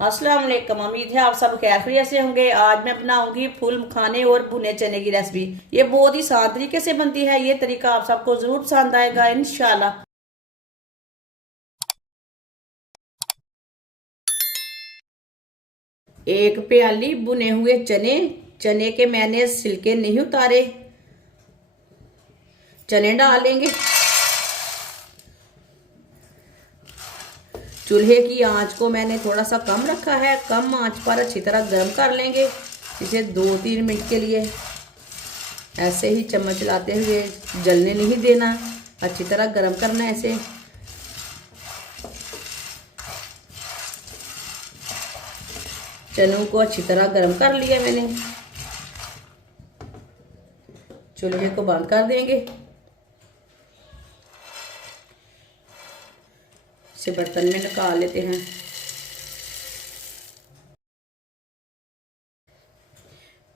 अस्सलाम वालेकुम। उम्मीद है आप सब खैरियत से होंगे। आज मैं बनाऊंगी फूल मखाने और भुने चने की रेसिपी। ये बहुत ही आसान तरीके से बनती है। ये तरीका आप सबको जरूर पसंद आएगा इंशाल्लाह। एक प्याली भुने हुए चने। चने के मैंने छिलके नहीं उतारे। चने डालेंगे। चूल्हे की आंच को मैंने थोड़ा सा कम रखा है। कम आंच पर अच्छी तरह गर्म कर लेंगे इसे 2-3 मिनट के लिए। ऐसे ही चम्मच चलाते हुए, जलने नहीं देना, अच्छी तरह गर्म करना है इसे। चनों को अच्छी तरह गर्म कर लिया मैंने। चूल्हे को बंद कर देंगे। इसे बर्तन में निकाल लेते हैं।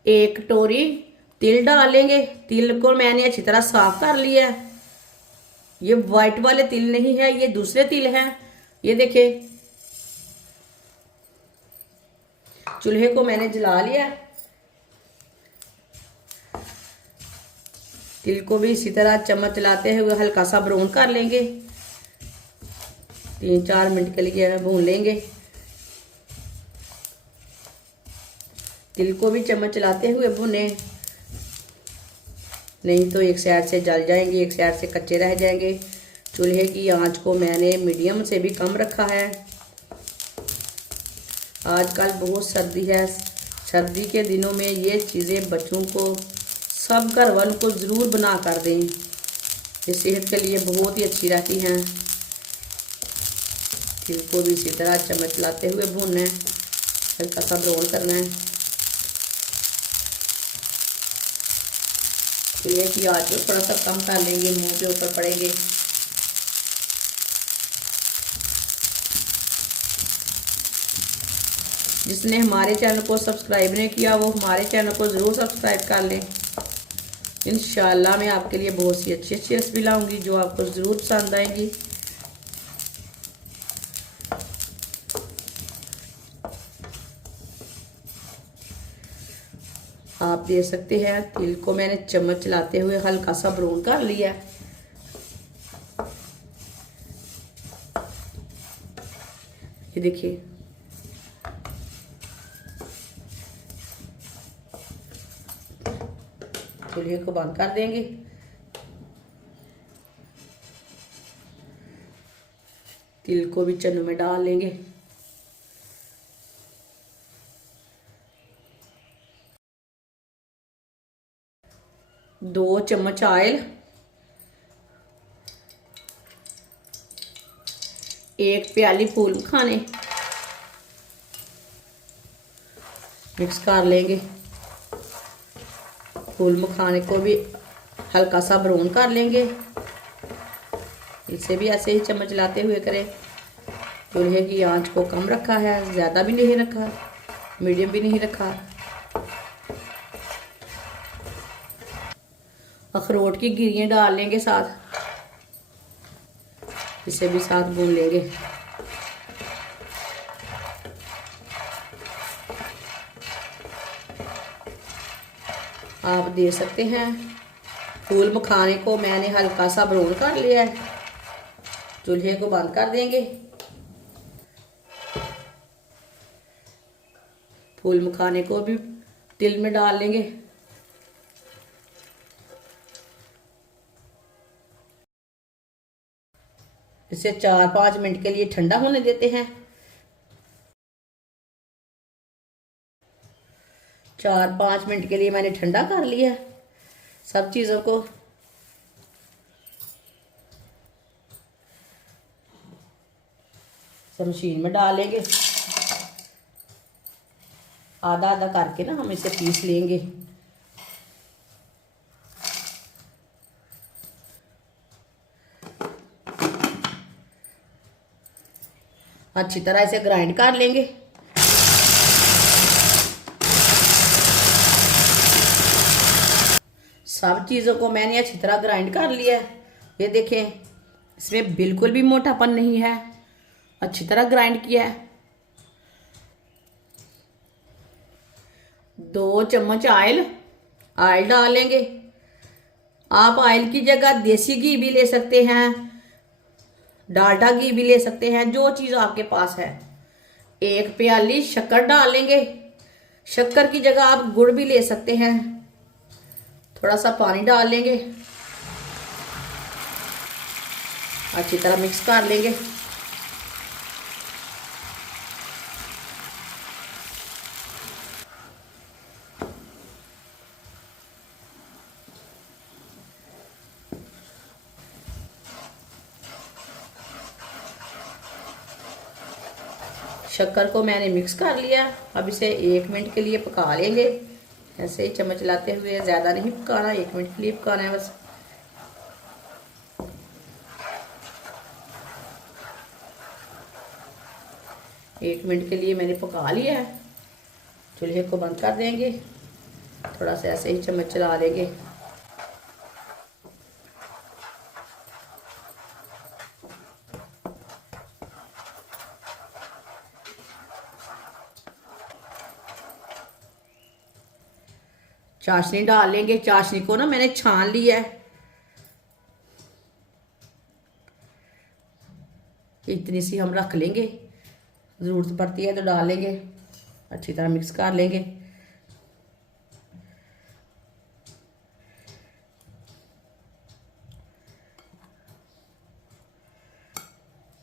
एक कटोरी तिल डालेंगे। तिल को मैंने अच्छी तरह साफ कर लिया है। ये वाइट वाले तिल नहीं है, ये दूसरे तिल हैं। ये देखिए, चूल्हे को मैंने जला लिया। तिल को भी इसी तरह चम्मच चलाते हुए हल्का सा ब्राउन कर लेंगे। 3-4 मिनट के लिए भून लेंगे। तिल को भी चम्मच चलाते हुए भुने, नहीं तो एक साइड से जल जाएंगे, एक साइड से कच्चे रह जाएंगे। चूल्हे की आंच को मैंने मीडियम से भी कम रखा है। आजकल बहुत सर्दी है। सर्दी के दिनों में ये चीज़ें बच्चों को, सब घर वालों को ज़रूर बना कर दें। ये सेहत के लिए बहुत ही अच्छी रहती हैं। तिल को भी इसी तरह चम्मच चलाते हुए भूनना है, हल्का सा ब्राउन करना है। चूल्हे की आंच को थोड़ा सा कम कर लेंगे, मुंह के ऊपर पड़ेंगे। जिसने हमारे चैनल को सब्सक्राइब नहीं किया वो हमारे चैनल को ज़रूर सब्सक्राइब कर लें। इंशाल्लाह मैं आपके लिए बहुत सी अच्छी अच्छी रेसिपी लाऊंगी जो आपको ज़रूर पसंद आएंगी। आप देख सकते हैं तिल को मैंने चम्मच चलाते हुए हल्का सा ब्राउन कर लिया। ये देखिए, चूल्हे को बंद कर देंगे। तिल को भी चनों में डाल लेंगे। दो चम्मच ऑयल, एक प्याली फूल मखाने मिक्स कर लेंगे। फूल मखाने को भी हल्का सा ब्राउन कर लेंगे। इसे भी ऐसे ही चम्मच लाते हुए करें। चूल्हे की आंच को कम रखा है, ज़्यादा भी नहीं रखा, मीडियम भी नहीं रखा। अखरोट की गिरियाँ डाल लेंगे साथ, इसे भी साथ भून लेंगे। आप देख सकते हैं फूल मखाने को मैंने हल्का सा ब्राउन कर लिया है। चूल्हे को बंद कर देंगे। फूल मखाने को भी तिल में डाल लेंगे। इसे 4-5 मिनट के लिए ठंडा होने देते हैं। 4-5 मिनट के लिए मैंने ठंडा कर लिया सब चीज़ों को। सब मशीन में डालेंगे। आधा आधा करके ना हम इसे पीस लेंगे। अच्छी तरह इसे ग्राइंड कर लेंगे। सब चीज़ों को मैंने अच्छी तरह ग्राइंड कर लिया है। ये देखें, इसमें बिल्कुल भी मोटापन नहीं है, अच्छी तरह ग्राइंड किया है। 2 चम्मच ऑयल डालेंगे। आप ऑयल की जगह देसी घी भी ले सकते हैं, डालडा घी भी ले सकते हैं, जो चीज़ आपके पास है। 1 प्याली शक्कर डालेंगे। शक्कर की जगह आप गुड़ भी ले सकते हैं। थोड़ा सा पानी डाल लेंगे, अच्छी तरह मिक्स कर लेंगे। शक्कर को मैंने मिक्स कर लिया। अब इसे 1 मिनट के लिए पका लेंगे। ऐसे ही चम्मच चलाते हुए, ज़्यादा नहीं पकाना, 1 मिनट के लिए पकाना है बस। एक मिनट के लिए मैंने पका लिया है। चूल्हे को बंद कर देंगे। थोड़ा सा ऐसे ही चम्मच चला लेंगे। चाशनी डाल लेंगे। चाशनी को ना मैंने छान लिया है, इतनी सी हम रख लेंगे, ज़रूरत पड़ती है तो डाल लेंगे। अच्छी तरह मिक्स कर लेंगे।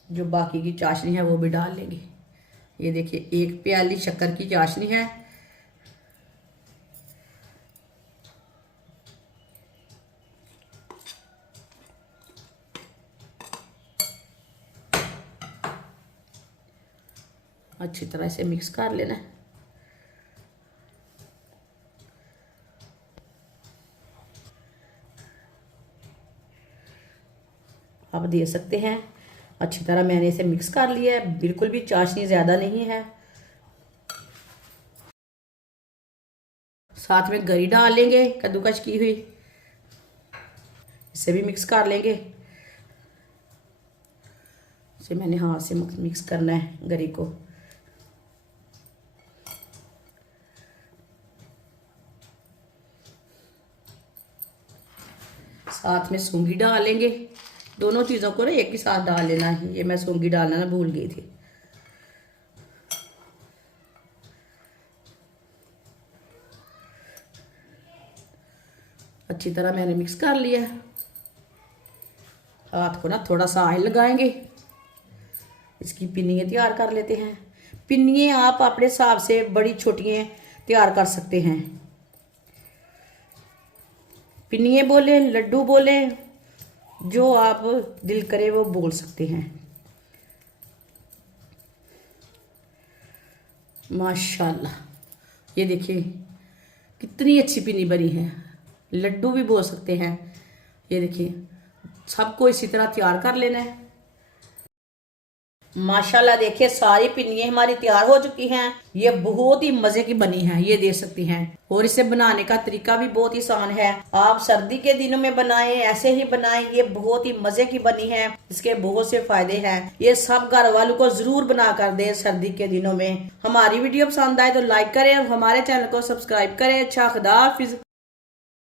जो बाकी की चाशनी है वो भी डाल लेंगे। ये देखिए 1 प्याली शक्कर की चाशनी है। अच्छी तरह से मिक्स कर लेना है। आप दे सकते हैं। अच्छी तरह मैंने इसे मिक्स कर लिया है, बिल्कुल भी चाशनी ज़्यादा नहीं है। साथ में गरी डाल लेंगे कद्दूकस की हुई, इसे भी मिक्स कर लेंगे। इसे मैंने हाथ से मिक्स करना है गरी को। साथ में सूंगी डाल लेंगे। दोनों चीज़ों को ना एक ही साथ डाल लेना है। ये मैं सूंगी डालना ना भूल गई थी। अच्छी तरह मैंने मिक्स कर लिया। हाथ को ना थोड़ा सा ऑयल लगाएंगे। इसकी पिन्नियाँ तैयार कर लेते हैं। पिन्नियाँ आप अपने हिसाब से बड़ी छोटियाँ तैयार कर सकते हैं। पिन्नियाँ बोले, लड्डू बोले, जो आप दिल करे वो बोल सकते हैं। माशाल्लाह, ये देखिए कितनी अच्छी पिन्नी बनी है। लड्डू भी बोल सकते हैं। ये देखिए, सबको इसी तरह तैयार कर लेना है। माशाल्लाह देखिए सारी पिन्नियाँ हमारी तैयार हो चुकी हैं। ये बहुत ही मजे की बनी है, ये देख सकती हैं। और इसे बनाने का तरीका भी बहुत ही आसान है। आप सर्दी के दिनों में बनाएं, ऐसे ही बनाएं। ये बहुत ही मजे की बनी है, इसके बहुत से फायदे हैं। ये सब घर वालों को जरूर बना कर दे सर्दी के दिनों में। हमारी वीडियो पसंद आए तो लाइक करें और हमारे चैनल को सब्सक्राइब करें। अच्छा, खुदा हाफिज।